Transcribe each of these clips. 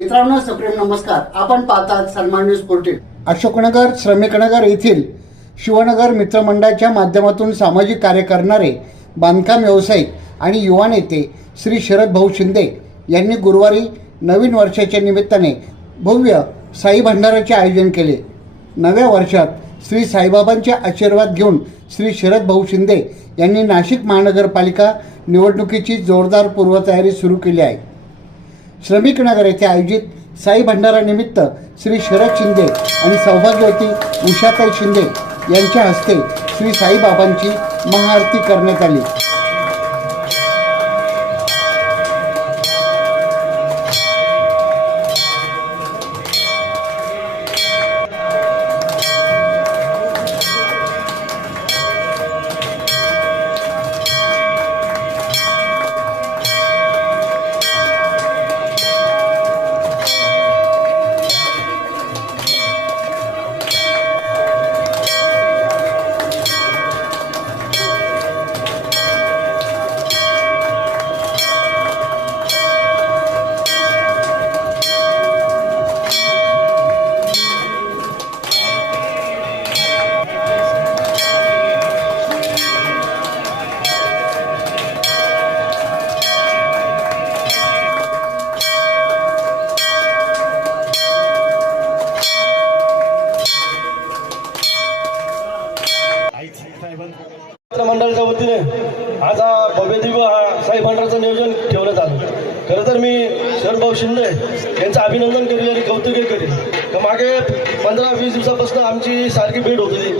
मित्रांनो सप्रेम नमस्कार. आपण पाहतात सन्मान न्यूज फोर्टीन अशोकनगर श्रमिकनगर येथील शिवनगर मित्रमंडळाच्या माध्यमातून सामाजिक कार्य करणारे बांधकाम व्यावसायिक आणि युवा नेते श्री शरद भाऊ शिंदे यांनी गुरुवारी नवीन वर्षाच्या निमित्ताने भव्य साई भंडाराचे आयोजन केले. नव्या वर्षात श्री साईबाबांचे आशीर्वाद घेऊन श्री शरद भाऊ शिंदे यांनी नाशिक महानगरपालिका निवडणुकीची जोरदार पूर्वतयारी सुरू केली आहे. श्रमिक नगर येथे आयोजित साई भंडारानिमित्त श्री शरद शिंदे आणि सौभाग्यवती उषाताई शिंदे यांच्या हस्ते श्री साईबाबांची महाआरती करण्यात आली. मंडळाच्या वतीने आज हा भव्य दिव्य हा साई भांडाराचं नियोजन ठेवण्यात आलं. खरं तर मी शरणभाऊ शिंदे यांचं अभिनंदन करेल आणि कौतुकही करेल तर मागे पंधरा वीस दिवसापासून आमची सारखी भेट होत होती.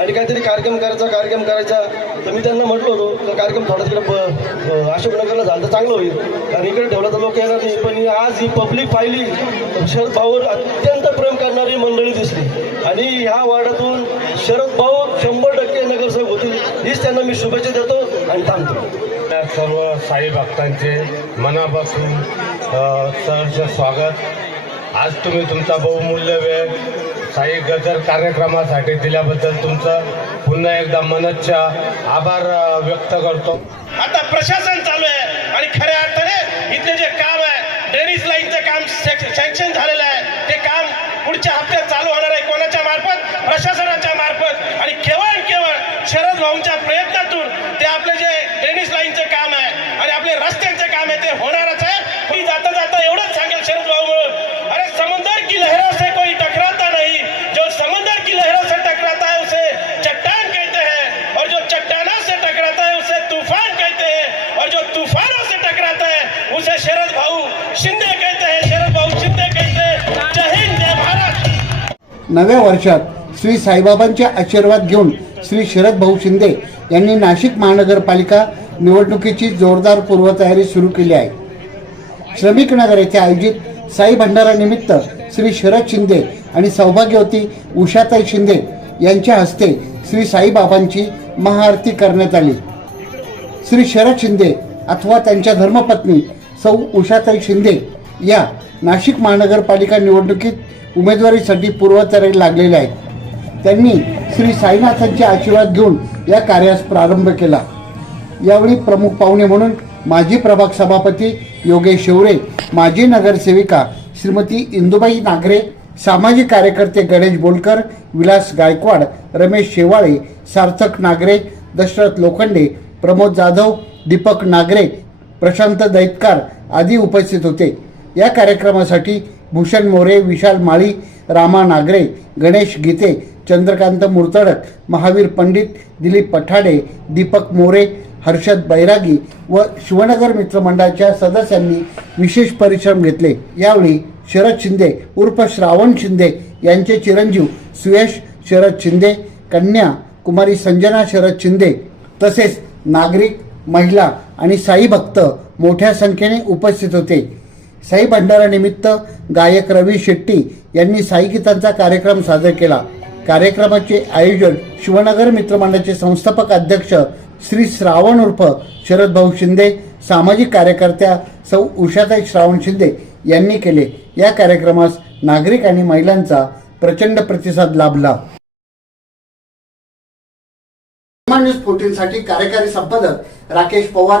आणि काहीतरी कार्यक्रम करायचा कार्यक्रम करायचा. तर मी त्यांना म्हटलो होतो तर कार्यक्रम थोडा तिकडे अशोकनगरला झालं तर चांगलं होईल. आणि इकडे ठेवला तर लोक येणार नाही. पण आज ही पब्लिक पाहिली शरद भाऊवर अत्यंत प्रेम करणारी मंडळी दिसली. आणि ह्या वार्डातून शरद भाऊ मी शुभेच्छा देतो आणि थांबतो. त्या सर्व साई भक्तांचे मनापासून सहर्ष स्वागत. आज तुम्ही तुमचा बहुमूल्य वेळ साई गजर कार्यक्रमासाठी दिल्याबद्दल तुमचं पुन्हा एकदा मनच्छ आभार व्यक्त करतो. आता प्रशासन चालू आहे आणि खऱ्या अर्थाने इथले जे काम आहे ड्रेनेज लाईनचं काम सँक्शन झालेलं आहे. ते काम पुढच्या हप्त्यात चालू होणार आहे कोणाच्या मार्फत? प्रशासनाच्या मार्फत. आणि केवळ केवळ शरद भाऊंच्या प्रयत्नातून ते आपले जे ड्रेनेज लाईनचं काम आहे आणि आपले रस्त्यांचं काम आहे ते होणारच आहे. मी जाता जाता एवढंच सांगेल शरद भाऊ अरे समुद्र की लहरों से कोई टकराता नाही. जो समुद्र की लहरों से टकराता है उसे चट्टान कहते हैं. और जो चट्टानों से टकराता है उसे तूफान कहते हैं. और जो तूफानों से टकराता है उसे शरद भाऊ शिंदे कहते हैं. शरद भाऊ शिंदे कहते हैं. जय हिंद जय भारत. नव्या वर्षात श्री साईबाबांचे आशीर्वाद घेऊन श्री शरद भाऊ शिंदे यांनी नाशिक महानगरपालिका निवडणुकीची जोरदार पूर्वतयारी सुरू केली आहे. श्रमिक नगर येथे आयोजित साई भंडारानिमित्त श्री शरद शिंदे आणि सौभाग्यवती उषाताई शिंदे यांच्या हस्ते श्री साईबाबांची महाआरती करण्यात आली. श्री शरद शिंदे अथवा त्यांच्या धर्मपत्नी सौ उषाताई शिंदे या नाशिक महानगरपालिका निवडणुकीत उमेदवारीसाठी पूर्वतयारी लागलेल्या आहेत. त्यांनी श्री साईनाथांचे आशीर्वाद घेऊन या कार्यास प्रारंभ केला. यावेळी प्रमुख पाहुणे म्हणून माजी प्रभाग सभापती योगेश शेवरे माजी नगरसेविका श्रीमती इंदुबाई नागरे सामाजिक कार्यकर्ते गणेश बोलकर विलास गायकवाड रमेश शेवाळे सार्थक नागरे दशरथ लोखंडे प्रमोद जाधव दीपक नागरे प्रशांत दैतकार आदी उपस्थित होते. या कार्यक्रमासाठी भूषण मोरे विशाल माळी रामा नागरे गणेश गीते चंद्रकांत मुर्तडक महावीर पंडित दिलीप पठाडे दीपक मोरे हर्षद बैरागी व शिवनगर मित्रमंडळाच्या सदस्यांनी विशेष परिश्रम घेतले. यावेळी शरद शिंदे उर्फ श्रावण शिंदे यांचे चिरंजीव सुयश शरद शिंदे कन्या कुमारी संजना शरद शिंदे तसेच नागरिक महिला आणि साई भक्त मोठ्या संख्येने उपस्थित होते. साई भंडारानिमित्त गायक रवी शेट्टी यांनी साई गीतांचा कार्यक्रम सादर केला. कार्यक्रमाचे आयोजन शिवनगर मित्रमंडळाचे संस्थापक अध्यक्ष श्री श्रावण उर्फ शरद भाऊ शिंदे सामाजिक कार्यकर्त्या सौ उषाताई श्रावण शिंदे यांनी केले. या कार्यक्रमास नागरिक आणि महिलांचा प्रचंड प्रतिसाद लाभला. न्यूज फोर्टीन साठी कार्यकारी संपादक राकेश पवार